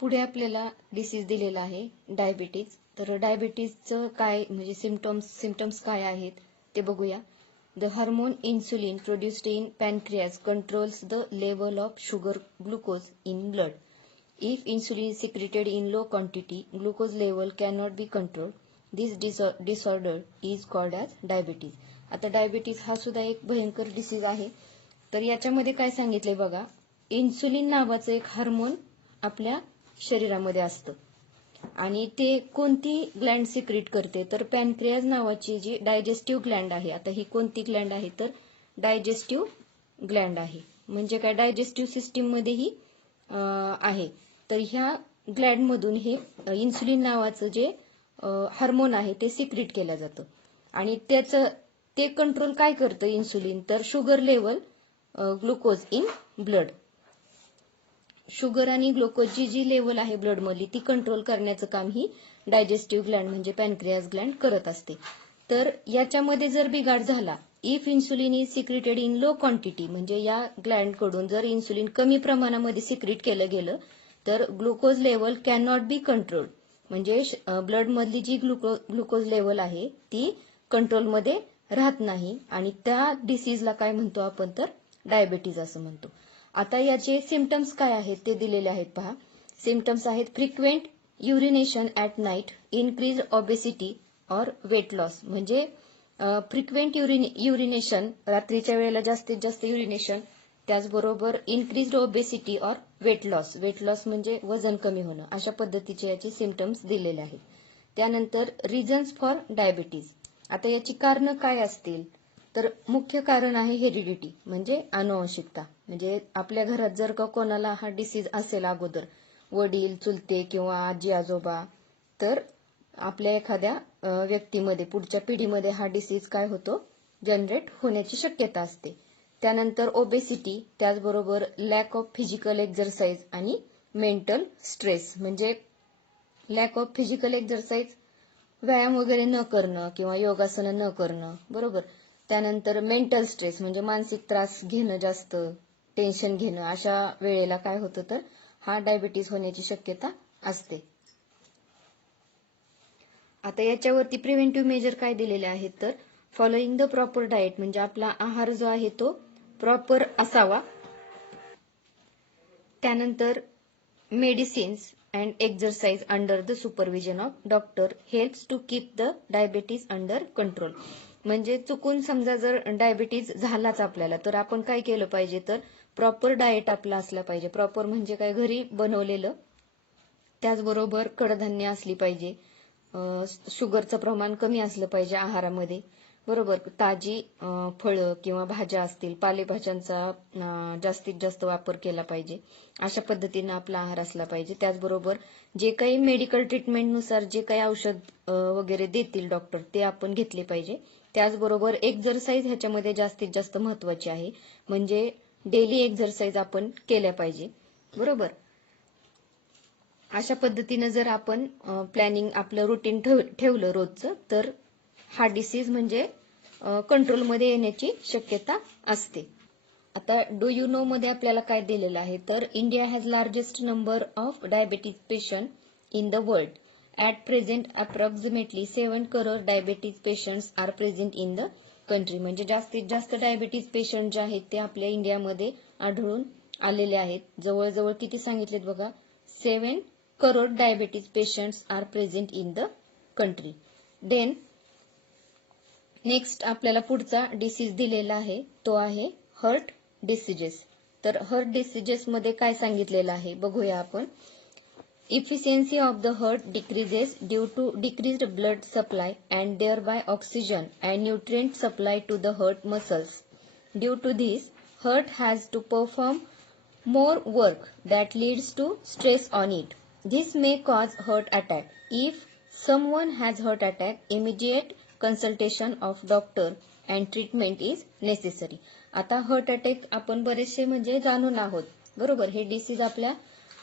पुढे आपल्याला डिसीज दिलेला आहे डायबिटीज. तर डायबिटीजचं काय म्हणजे सिम्पटम्स काय आहेत ते बघूया. The hormone insulin produced in pancreas controls the level of sugar glucose in blood. If insulin is secreted in low quantity, glucose level cannot be controlled. This disorder is called as diabetes. आता diabetes हा सुद्धा एक भयंकर disease आहे. तर याच्यामध्ये काय सांगितले बघा, इन्सुलिन नावाचं एक हार्मोन आपल्या शरीरामध्ये असतं आणि ते कोणती ग्लँड सिक्रेट करते, तर पॅनक्रियाज नावाची जी डायजेस्टिव्ह ग्लँड आहे. आता ही कोणती ग्लँड आहे, तर डायजेस्टिव्ह ग्लँड आहे. म्हणजे काय, डायजेस्टिव्ह सिस्टीम मध्ये ही आहे. तर ह्या ग्लँड मधून हे इन्सुलिन नावाचं जे हार्मोन आहे ते सिक्रेट केलं जातं आणि ते कंट्रोल काय करतं इन्सुलिन, तर sugar level glucose in blood. Sugar आणि ग्लुकोजची जी लेवल आहे ब्लड मधली ती कंट्रोल करण्याचं काम ही डायजेस्टिव्ह ग्लँड म्हणजे पॅनक्रियाज ग्लँड करत असते. तर याच्यामध्ये जर बिघाड झाला, if insulin is secreted in low quantity, म्हणजे या ग्लँड कडून जर इन्सुलिन कमी प्रमाणामध्ये सिक्रेट केलं गेलं तर glucose level can not be control, म्हणजे ब्लड मधली जी ग्लुकोज लेवल आहे ती कंट्रोलमध्ये राहत नाही आणि त्या डिसीजला काय म्हणतो आपण, तर डायबिटीज असं म्हणतो. आता याचे सिम्पटम्स काय आहेत ते दिलेले आहेत पहा. सिम्पटम्स आहेत frequent urination at night, increase obesity और वेट लॉस. म्हणजे फ्रिक्वेंट युरिनेशन, रात्रीच्या वेळेला जास्तीत जास्त युरिनेशन, त्याचबरोबर इन्क्रीज्ड ओबेसिटी और वेट लॉस. वेट लॉस म्हणजे वजन कमी होणं, अशा पद्धतीचे याचे सिम्पटम्स दिलेले आहेत. त्यानंतर रिझन्स फॉर डायबिटीज. आता याची कारणं काय असतील, तर मुख्य कारण आहे हेरिडिटी म्हणजे अनुवंशिकता. म्हणजे आपल्या घरात जर का कोणाला हा डिसीज असेल अगोदर, वडील, चुलते किंवा आजी आजोबा, तर आपल्या एखाद्या व्यक्तीमध्ये पुढच्या पिढीमध्ये हा डिसीज काय होतो, जनरेट होण्याची शक्यता असते. त्यानंतर ओबेसिटी, त्याचबरोबर लॅक ऑफ फिजिकल एक्झरसाइज आणि मेंटल स्ट्रेस. म्हणजे लॅक ऑफ फिजिकल एक्झरसाइज, व्यायाम वगैरे न करणं किंवा योगासनं न करणं, बरोबर. त्यानंतर मेंटल स्ट्रेस म्हणजे मानसिक त्रास घेणं, जास्त टेन्शन घेणं, अशा वेळेला काय होतं, तर हा डायबिटीज होण्याची शक्यता असते. आता याच्यावरती प्रिव्हेंटिव्ह मेजर काय दिलेले आहेत, तर फॉलोइंग द प्रॉपर डाएट, म्हणजे आपला आहार जो आहे तो प्रॉपर असावा. त्यानंतर medicines and exercise under the supervision of doctor helps to keep the diabetes under control. म्हणजे चुकून समजा जर डायबिटीज झालाच आपल्याला, तर आपण काय केलं पाहिजे, तर प्रॉपर डाएट आपला असला पाहिजे. प्रॉपर म्हणजे काय, घरी बनवलेलं, त्याचबरोबर कडधान्य असली पाहिजे, शुगरचं प्रमाण कमी असलं पाहिजे आहारामध्ये, बरोबर. ताजी फळं किंवा भाज्या असतील, पालेभाज्यांचा जास्तीत जास्त वापर केला पाहिजे. अशा पद्धतीनं आपला आहार असला पाहिजे. त्याचबरोबर जे काही मेडिकल ट्रीटमेंटनुसार जे काही औषध वगैरे देतील डॉक्टर ते आपण घेतले पाहिजे. त्याचबरोबर एक्झरसाइज ह्याच्यामध्ये जास्तीत जास्त महत्वाची आहे, म्हणजे डेली एक्झरसाइज आपण केल्या पाहिजे, बरोबर. अशा पद्धतीनं जर आपण प्लॅनिंग आपलं रुटीन ठेवलं रोजचं, तर हा डिसीज म्हणजे कंट्रोलमध्ये येण्याची शक्यता असते. आता डू यू नो मध्ये आपल्याला काय दिलेलं आहे, तर India has largest number of diabetes patient in the world. At present approximately 7 crore diabetes patients are present in the country. म्हणजे जास्तीत जास्त डायबिटीज पेशंट जे आहेत ते आपल्या इंडियामध्ये आढळून आलेले आहेत. जवळजवळ किती सांगितलेत बघा, 7 crore diabetes patients are present in the country. Then next आपल्याला पुढचा डिसीज दिलेला आहे तो आहे हार्ट डिसीजेस. तर हार्ट डिसीजेस मध्ये काय सांगितलेलं आहे बघूया आपण. Efficiency of the heart decreases due to decreased blood supply and thereby oxygen and nutrient supply to the heart muscles. Due to this heart has to perform more work that leads to stress on it. This may cause heart attack. If someone has heart attack, immediate consultation of doctor and treatment is necessary. आता heart attack आपण बरेचसे म्हणजे जाणून आहोत, बरोबर. हे disease आपल्या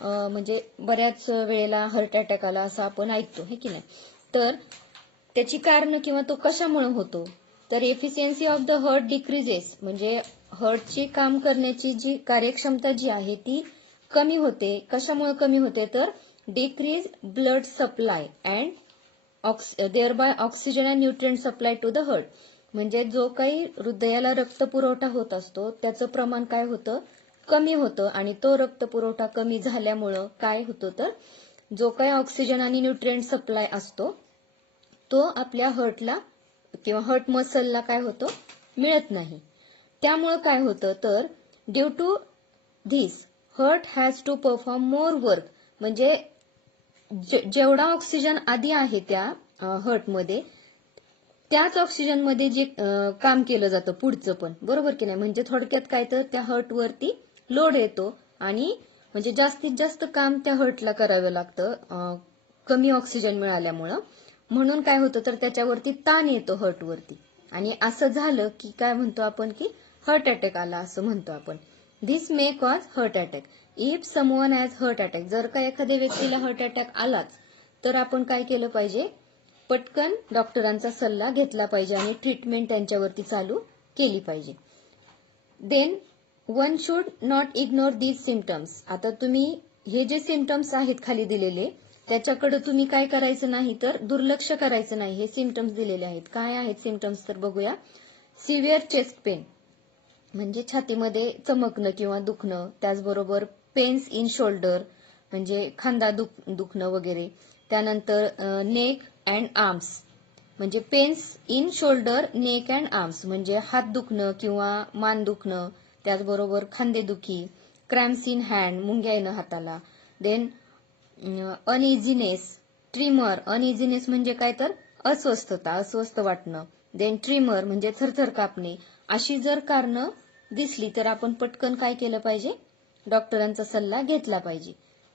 म्हणजे बऱ्याच वेळेला हार्ट अटॅक आला असं आपण ऐकतो, हे की नाही. तर त्याची कारण किंवा तो कशामुळे होतो, तर efficiency of the heart decreases म्हणजे हार्टची काम करण्याची जी कार्यक्षमता जी आहे ती कमी होते. कशामुळे कमी होते तर decrease blood supply and thereby oxygen and nutrient supply to the heart. म्हणजे जो काही हृदयाला रक्त पुरवठा होत असतो त्याचं प्रमाण काय होतं, कमी होतं. आणि तो रक्त पुरवठा कमी झाल्यामुळं काय होतं तर जो काही ऑक्सिजन आणि न्यूट्रिएंट सप्लाय असतो तो आपल्या हार्टला किंवा हार्ट मसलला काय होतं, मिळत नाही. त्यामुळं काय होतं तर due to this heart has to perform more work. म्हणजे जेवढा ऑक्सिजन आधी आहे त्या हार्टमध्ये त्याच ऑक्सिजनमध्ये जे काम केलं जातं पुढचं पण, बरोबर की नाही. म्हणजे थोडक्यात काय तर त्या हार्टवरती लोड येतो आणि म्हणजे जास्तीत जास्त काम त्या हार्टला करावं लागतं कमी ऑक्सिजन मिळाल्यामुळं. म्हणून काय होतं तर त्याच्यावरती ताण येतो हार्टवरती. आणि असं झालं की काय म्हणतो आपण की हार्ट अटॅक आला असं म्हणतो आपण. This may cause heart attack. If someone has heart attack, जर का एखाद्या व्यक्तीला हार्ट अटॅक आलाच तर आपण काय केलं पाहिजे, पटकन डॉक्टरांचा सल्ला घेतला पाहिजे आणि ट्रीटमेंट त्यांच्यावरती चालू केली पाहिजे. Then one should not ignore these symptoms. आता तुम्ही हे जे सिम्पटम्स आहेत खाली दिलेले त्याच्याकडे तुम्ही काय करायचं नाही तर दुर्लक्ष करायचं नाही. हे सिम्पटम्स दिलेले आहेत. काय आहेत सिम्पटम्स तर बघूया. सिव्हिअर चेस्ट पेन म्हणजे छातीमध्ये चमकणं किंवा दुखणं, त्याचबरोबर पेन्स इन शोल्डर म्हणजे खांदा दुखणं वगैरे. त्यानंतर नेक अँड आर्म्स म्हणजे pains in shoulder, neck and arms म्हणजे हात दुखणं किंवा मान दुखणं, त्याचबरोबर खांदेदुखी. क्रॅम्प्स इन हँड मुंग्या येणं हाताला. Then अनइझीनेस, trimmer. अनइझीनेस म्हणजे काय तर अस्वस्थता, अस्वस्थ वाटणं. देन ट्रिमर म्हणजे थरथर कापणे. अशी जर कारणं दिसली तर आपण पटकन काय केलं पाहिजे, डॉक्टरांचा सल्ला घेतला पाहिजे.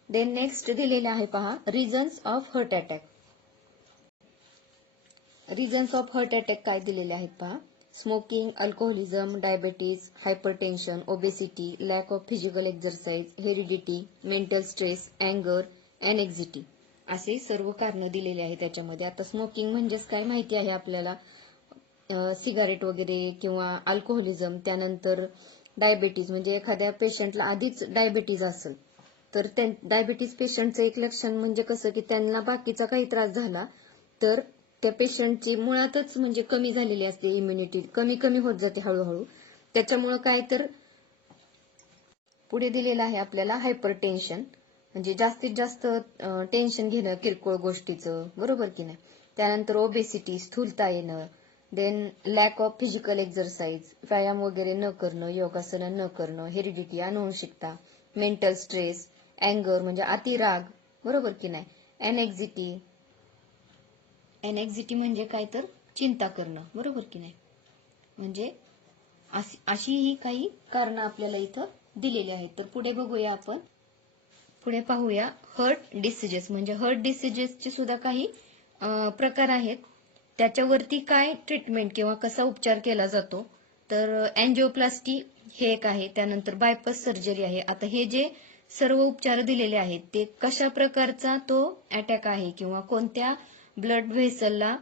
देन नेक्स्ट दिलेले आहे पहा, reasons of heart attack. Reasons of heart attack काय दिलेले आहेत पहा. Smoking, alcoholism, diabetes, hypertension, obesity, lack of physical exercise, heredity, mental stress, अँगर, एनेक्झिटी असे सर्व कारणं दिलेली आहेत त्याच्यामध्ये. आता स्मोकिंग म्हणजेच काय माहिती आहे आपल्याला, सिगारेट वगैरे किंवा अल्कोहोलिझम. त्यानंतर डायबेटीज म्हणजे एखाद्या पेशंटला आधीच डायबेटीज असेल तर डायबेटीज पेशंटचं एक लक्षण म्हणजे कसं की त्यांना बाकीचा काही त्रास झाला तर त्या पेशंटची मुळातच म्हणजे कमी झालेली असते इम्युनिटी, कमी कमी होत जाते हळूहळू. त्याच्यामुळं काय तर पुढे दिलेलं आहे आपल्याला हायपरटेन्शन म्हणजे जास्तीत जास्त टेन्शन घेणं किरकोळ गोष्टीचं, बरोबर की नाही. त्यानंतर ओबेसिटी, स्थूलता येणं. Then lack of physical exercise, व्यायाम वगैरे न करणं, योगासनं न करणं. हेरिडिटी, अनुवंशिकता. मेंटल स्ट्रेस, अँगर म्हणजे अतिराग, बरोबर की नाही. एनेक्झिटी, एनेक्झिटी म्हणजे काय तर चिंता करणं, बरोबर की नाही. म्हणजे अशी ही काही कारणं आपल्याला इथं दिलेली आहेत. तर पुढे बघूया आपण, पुढे पाहूया हार्ट डिसीजेस. म्हणजे हार्ट डिसीजेसचे सुद्धा काही प्रकार आहेत. त्याच्यावरती काय ट्रीटमेंट किंवा कसा उपचार केला जातो तर अँजिओप्लास्टी हे एक आहे. त्यानंतर बायपास सर्जरी आहे. आता हे जे सर्व उपचार दिलेले आहेत ते कशा प्रकारचा तो अटॅक आहे किंवा कोणत्या ब्लड व्हेसलला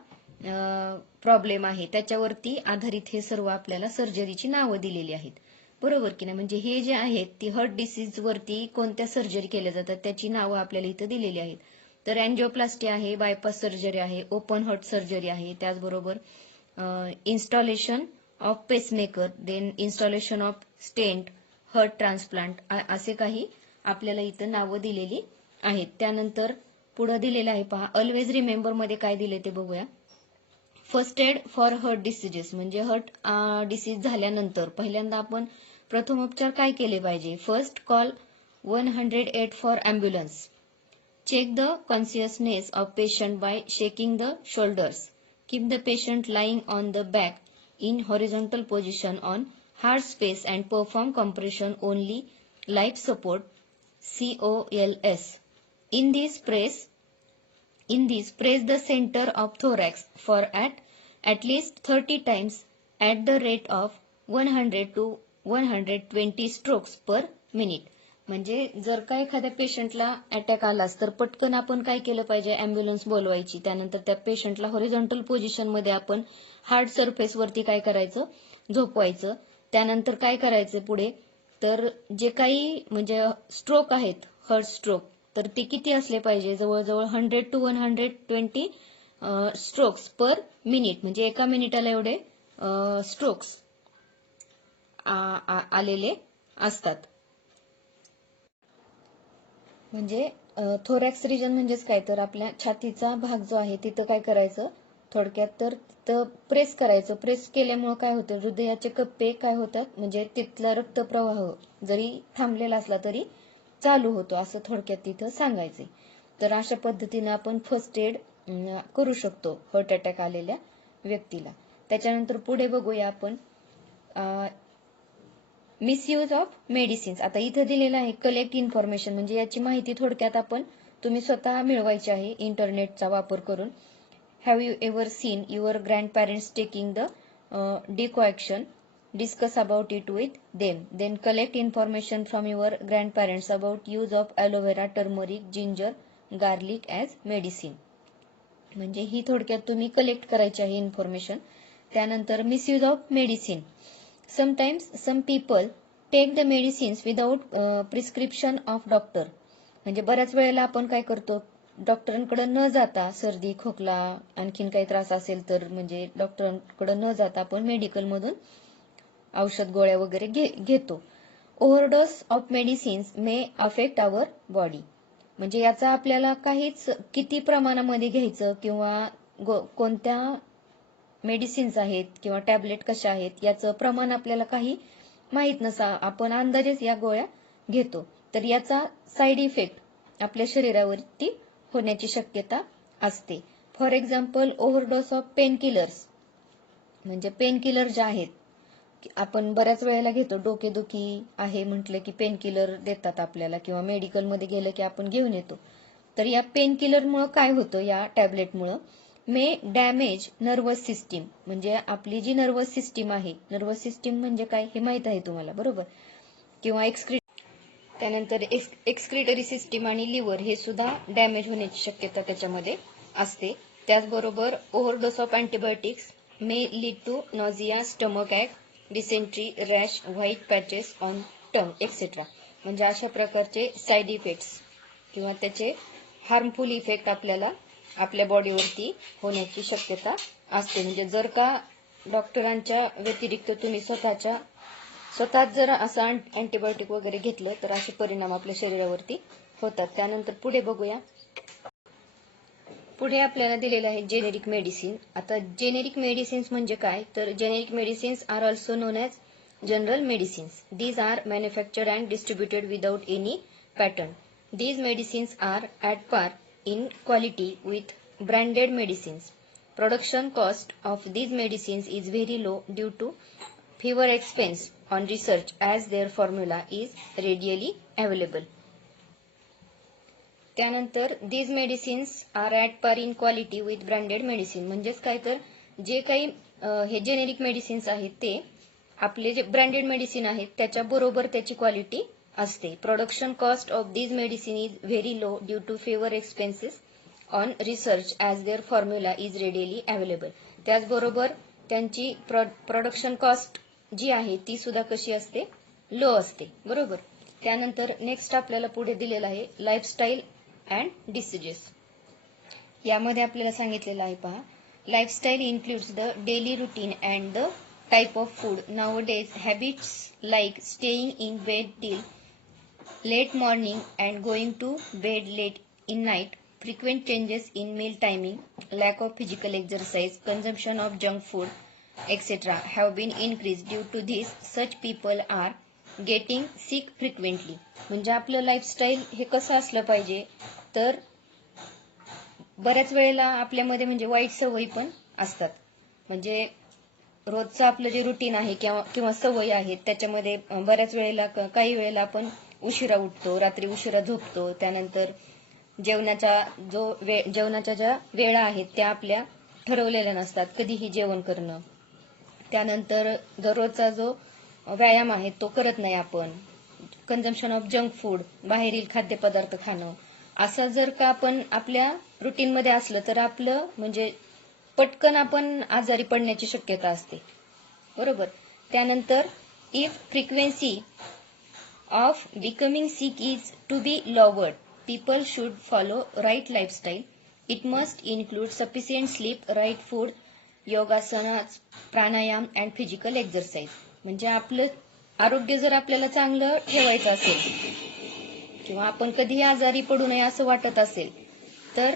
प्रॉब्लेम आहे त्याच्यावरती आधारित हे सर्व आपल्याला सर्जरीची नावं दिलेली आहेत, बरोबर की नाही. म्हणजे हे जे आहेत ती हार्ट डिसीज वरती कोणत्या सर्जरी केल्या जातात त्याची नावं आपल्याला इथं दिलेली आहेत. तर अँजिओप्लास्टी आहे, बायपास सर्जरी आहे, ओपन हार्ट सर्जरी आहे, त्याचबरोबर installation of pacemaker, then installation of stent, heart transplant असे काही आपल्याला इथं नावं दिलेली आहेत. त्यानंतर पुढे दिलेलं आहे पहा, ऑलवेज रिमेंबर मध्ये काय दिले ते बघूया. First aid for heart diseases म्हणजे हार्ट डिसीज झाल्यानंतर पहिल्यांदा आपण प्रथमोपचार काय केले पाहिजे. First call 108 for ambulance. Check the consciousness of patient by shaking the shoulders. Keep the patient lying on the back in horizontal position on hard space and perform compression only life support COLS. In this press the center of thorax for at least 30 times at the rate of 100 to 120 strokes per minute. म्हणजे जर का एखाद्या पेशंटला attack आलाच तर पटकन आपण काय केलं पाहिजे, अँब्युलन्स बोलवायची. त्यानंतर त्या पेशंटला हॉरिझॉन्टल पोझिशन मध्ये आपण हार्ड सरफेस वरती काय करायचं, झोपवायचं. त्यानंतर काय करायचं पुढे तर जे काही म्हणजे स्ट्रोक आहेत, हार्ट स्ट्रोक, तर ते किती असले पाहिजे? जवळजवळ 100 to 120 स्ट्रोक्स पर मिनिट, म्हणजे एका मिनिटाला एवढे स्ट्रोक्स आलेले असतात. म्हणजे थोरॅक्स रिजन म्हणजेच काय, तर आपल्या छातीचा भाग जो आहे तिथं काय करायचं थोडक्यात, तर तिथं प्रेस करायचं. प्रेस केल्यामुळे काय होतं, हृदयाचे कप्पे काय होतात, म्हणजे तिथला रक्तप्रवाह जरी थांबलेला असला तरी चालू होतो, असं थोडक्यात तिथं सांगायचंय. तर अशा पद्धतीनं आपण फर्स्ट एड करू शकतो हार्ट अटॅक आलेल्या व्यक्तीला. त्याच्यानंतर पुढे बघूया आपण मिसयूज ऑफ मेडिसिन्स. आता इथं दिलेलं आहे कलेक्ट इन्फॉर्मेशन, म्हणजे याची माहिती थोडक्यात तुम्ही स्वतः मिळवायची आहे इंटरनेटचा वापर करून. Have you ever seen your grandparents taking the decoction? Discuss about it with them. Then collect information from your grandparents about use of aloe vera, turmeric, ginger, garlic as medicine. म्हणजे ही थोडक्यात तुम्ही कलेक्ट करायची आहे information. त्यानंतर misuse of medicine. Sometimes some people take the medicines without prescription of doctor. म्हणजे बऱ्याच वेळेला आपण काय करतो, डॉक्टरांकडे न जाता, सर्दी खोकला आणखीन काही त्रास असेल तर म्हणजे डॉक्टरांकडे न जाता आपण मेडिकलमधून औषध गोळ्या वगैरे घेतो. Overdose of medicines may affect our body. म्हणजे याचा आपल्याला काहीच किती प्रमाणामध्ये घ्यायचं किंवा कोणत्या मेडिसिन्स आहेत किंवा टॅबलेट कशा आहेत याचं प्रमाण आपल्याला काही माहीत नसा, आपण अंदाजेच या गोळ्या घेतो, तर याचा साईड इफेक्ट आपल्या शरीरावरती होण्याची शक्यता असते. For example overdose of pain killers. म्हणजे पेन किलर जे आहेत आपण बऱ्याच वेळेला घेतो, डोकेदुखी आहे म्हटलं की पेन किलर देतात आपल्याला किंवा मेडिकलमध्ये गेलं की आपण घेऊन येतो. तर या पेन किलरमुळे काय होतं, या टॅबलेटमुळे मे डॅमेज नर्वस सिस्टीम. म्हणजे आपली जी नर्वस सिस्टीम आहे, नर्वस सिस्टीम म्हणजे काय हे माहित आहे तुम्हाला बरोबर, किंवा त्यानंतर एक्सक्रिटरी सिस्टीम आणि लिव्हर हे सुद्धा डॅमेज होण्याची शक्यता त्याच्यामध्ये असते. त्याचबरोबर overdose of antibiotics may lead to nausea, stomach ache, dysentery, rash, white patches on tongue etcetera. म्हणजे अशा प्रकारचे साईड इफेक्ट्स किंवा त्याचे हार्मफुल इफेक्ट आपल्याला आपल्या बॉडीवरती होण्याची शक्यता असते. म्हणजे जर का डॉक्टरांच्या व्यतिरिक्त तुम्ही स्वतःच जर असं अँटीबायोटिक वगैरे घेतलं तर असे परिणाम आपल्या शरीरावरती होतात. त्यानंतर पुढे बघूया. पुढे आपल्याला दिलेलं आहे जेनेरिक मेडिसिन. आता जेनेरिक मेडिसिन्स म्हणजे काय, तर generic medicines are also known as general medicines. These are manufactured and distributed without any pattern. These medicines are at par in quality with branded medicines. Production cost of these medicines is very low due to fewer expense on research as their formula is readily available. त्यानंतर these medicines are at par in quality with branded medicine. म्हणजेच काय, तर जे काही हे generic medicines आहेत ते आपले जे ब्रँडेड मेडिसिन आहेत त्याच्या बरोबर त्याची क्वालिटी असते. Production cost of these medicine is very low due to fewer expenses on research as their formula is readily available. त्याचबरोबर त्यांची प्रोडक्शन कॉस्ट जी आहे ती सुद्धा कशी असते, लो असते बरोबर. त्यानंतर नेक्स्ट आपल्याला पुढे दिलेलं आहे लाईफस्टाईल अँड डिसीजेस. यामध्ये आपल्याला सांगितलेलं आहे पहा, lifestyle includes the daily routine and the type of food. Nowadays habits like staying in bed till late morning and going to bed late in night, frequent changes in meal timing, lack of physical exercise, consumption of junk food, etc. have been increased. Due to this, such people are getting sick frequently. म्हणजे आपलं lifestyle हे कसं असलं पाहिजे, तर बऱ्याच वेळेला आपल्यामध्ये म्हणजे वाईट सवयी पण असतात. म्हणजे रोजचं आपलं जे रुटीन आहे किंवा सवयी आहेत त्याच्यामध्ये बऱ्याच वेळेला काही वेळेला आपण उशिरा उठतो, रात्री उशिरा झोपतो. त्यानंतर जेवणाच्या ज्या वेळा आहेत त्या आपल्या ठरवलेल्या नसतात, कधीही जेवण करणं. त्यानंतर दररोजचा जो व्यायाम आहे तो करत नाही आपण. कन्झम्पशन ऑफ जंक फूड, बाहेरील खाद्यपदार्थ खाणं, असं जर का आपण आपल्या रुटीनमध्ये असलं तर आपलं म्हणजे पटकन आपण आजारी पडण्याची शक्यता असते बरोबर. त्यानंतर if frequency of becoming sick is to be lowered. People should follow right lifestyle. It must include sufficient sleep, right food, yogasanas, pranayama and physical exercise. म्हणजे आपलं आरोग्य जर आपल्याला चांगलं ठेवायचं असेल किंवा आपण कधीही आजारी पडू नये असं वाटत असेल तर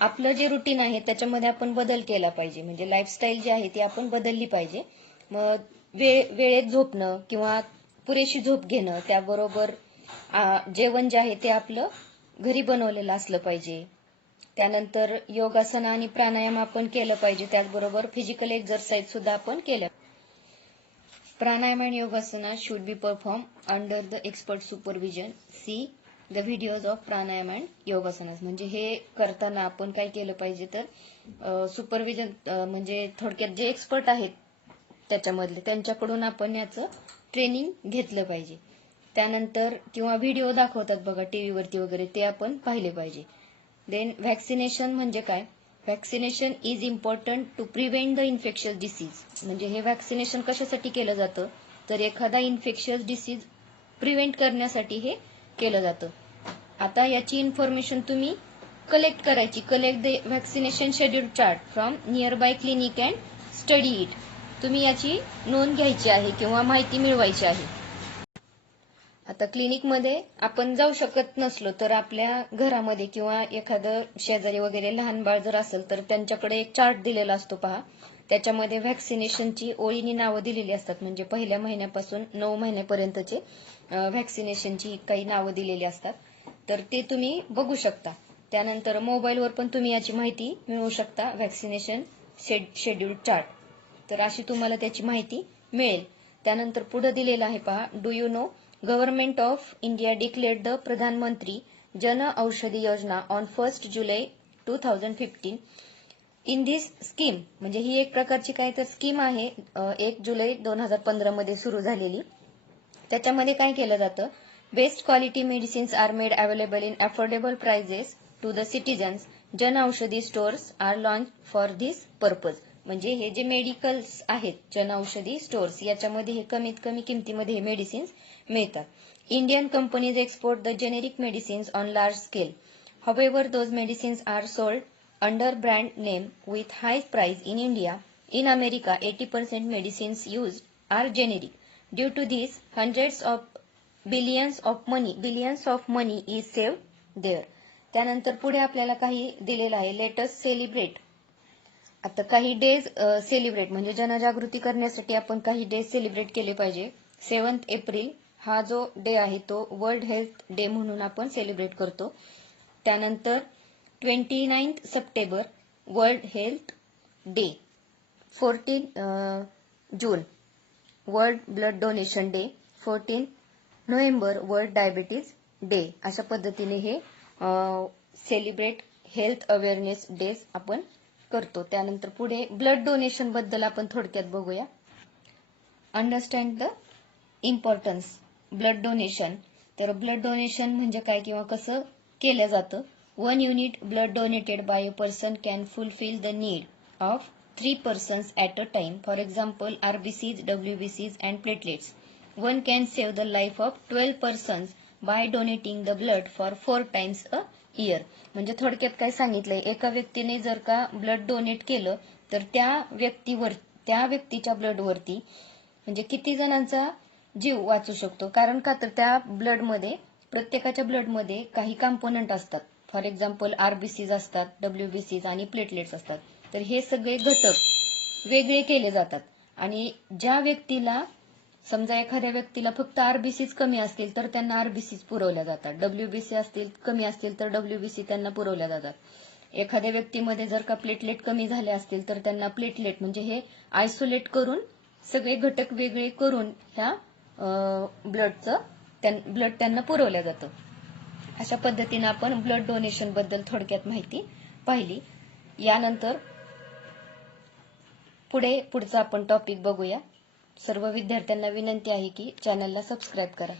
आपलं जे रुटीन आहे त्याच्यामध्ये आपण बदल केला पाहिजे. म्हणजे लाईफस्टाईल जी आहे ती आपण बदलली पाहिजे. मग वेळेत झोपणं किंवा पुरेशी झोप घेणं, त्याबरोबर जेवण जे आहे ते आपलं घरी बनवलेलं असलं पाहिजे. त्यानंतर योगासन आणि प्राणायाम आपण केलं पाहिजे. त्याचबरोबर फिजिकल एक्सरसाइज सुद्धा आपण केलं. प्राणायाम आणि yogasana should be perform under the expert supervision. See the videos of pranayama and yogasanas. म्हणजे हे करताना आपण काय केलं पाहिजे तर सुपरविजन म्हणजे थोडक्यात जे एक्सपर्ट आहेत त्याच्यामधले त्यांच्याकडून आपण याचं ट्रेनिंग घेतलं पाहिजे. त्यानंतर किंवा व्हिडिओ दाखवतात बघा टीव्हीवरती वगैरे, ते आपण पाहिले पाहिजे. देन व्हॅक्सिनेशन म्हणजे काय? Vaccination is important to prevent the infectious disease. म्हणजे हे व्हॅक्सिनेशन कशासाठी केलं जातं तर एखादा इन्फेक्शियस डिसीज प्रिव्हेंट करण्यासाठी हे केलं जातं. आता याची इन्फॉर्मेशन तुम्ही कलेक्ट करायची. Collect the vaccination schedule chart from near by clinic and study it. तुम्ही याची नोंद घ्यायची आहे किंवा माहिती मिळवायची आहे. आता क्लिनिकमध्ये आपण जाऊ शकत नसलो तर आपल्या घरामध्ये किंवा एखादं शेजारी वगैरे लहान बाळ जर असेल तर त्यांच्याकडे एक चार्ट दिलेला असतो पहा. त्याच्यामध्ये व्हॅक्सिनेशनची ओळीनी नावं दिलेली असतात. म्हणजे पहिल्या महिन्यापासून 9 महिन्यापर्यंतचे व्हॅक्सिनेशनची काही नावं दिलेली असतात. तर ते तुम्ही बघू शकता. त्यानंतर मोबाईलवर पण तुम्ही याची माहिती मिळवू शकता, व्हॅक्सिनेशन शेड्यूल चार्ट. तर अशी तुम्हाला त्याची माहिती मिळेल. त्यानंतर पुढे दिलेलं आहे पहा, do you know government of India declared the प्रधानमंत्री जन औषधी योजना on 1 July 2015. In this scheme, म्हणजे ही एक प्रकारची काय तर स्कीम आहे 1 जुलै 2015 मध्ये सुरू झालेली. त्याच्यामध्ये काय केलं जातं, best quality medicines are made available in affordable prices to the citizens. Jan Aushadhi stores are launch for this purpose. म्हणजे हे जे मेडिकल्स आहेत जन औषधी स्टोअर्स, याच्यामध्ये हे कमीत कमी किमतीमध्ये हे मेडिसिन्स मिळतात. Indian companies export the generic medicines on large scale. However, those medicines are sold under brand name with high price in India. In America, 80% medicines used are generic. Due to this, billions of money is saved there. त्यानंतर पुढे आपल्याला काही दिलेलं आहे, let's celebrate. आता काही days celebrate म्हणजे जनजागृती करण्यासाठी आपण काही डेज सेलिब्रेट केले पाहिजे. 7 एप्रिल हा जो डे आहे तो वर्ल्ड हेल्थ डे म्हणून आपण सेलिब्रेट करतो. त्यानंतर 29 September world health day. 14 June world blood donation day. 14 November world diabetes day. अशा पद्धतीने हे सेलिब्रेट हेल्थ अवेअरनेस डेज आपण करतो. त्यानंतर पुढे ब्लड डोनेशन बद्दल आपण थोडक्यात बघूया. Understand the importance blood donation. तर ब्लड डोनेशन म्हणजे काय किंवा कसं केलं जातं. 1 unit blood donated bye a person can fulfil the need of 3 persons at a time. For example, RBCs, WBCs and platelets. One can save the life of 12 persons by donating the blood for 4 times a year. म्हणजे थोडक्यात काय सांगितलंय, एका व्यक्तीने जर का blood donate केलं तर त्या व्यक्तीच्या ब्लडवरती म्हणजे किती जणांचा जीव वाचू शकतो. कारण का तर त्या ब्लडमध्ये, प्रत्येकाच्या ब्लडमध्ये काही कंपोनंट असतात. फॉर एक्झाम्पल आरबीसीज असतात, डब्ल्यूबीसीज आणि प्लेटलेट्स असतात. तर हे सगळे घटक वेगळे केले जातात आणि ज्या व्यक्तीला, समजा एखाद्या व्यक्तीला फक्त आरबीसीज कमी असतील तर त्यांना आरबीसीज पुरवल्या जातात. डब्ल्यूबीसी असतील कमी असतील तर डब्ल्यूबीसी त्यांना पुरवल्या जातात. एखाद्या व्यक्तीमध्ये जर का प्लेटलेट कमी झाले असतील तर त्यांना प्लेटलेट म्हणजे हे आयसोलेट करून सगळे घटक वेगळे करून ह्या ब्लड त्यांना पुरवलं जातं. अशा पद्धतीने आपण ब्लड डोनेशन बद्दल थोडक्यात माहिती पाहिली. यानंतर पुढचा आपण टॉपिक बघूया. सर्व विद्यार्थ्यांना विनंती आहे की चॅनलला सबस्क्राईब करा.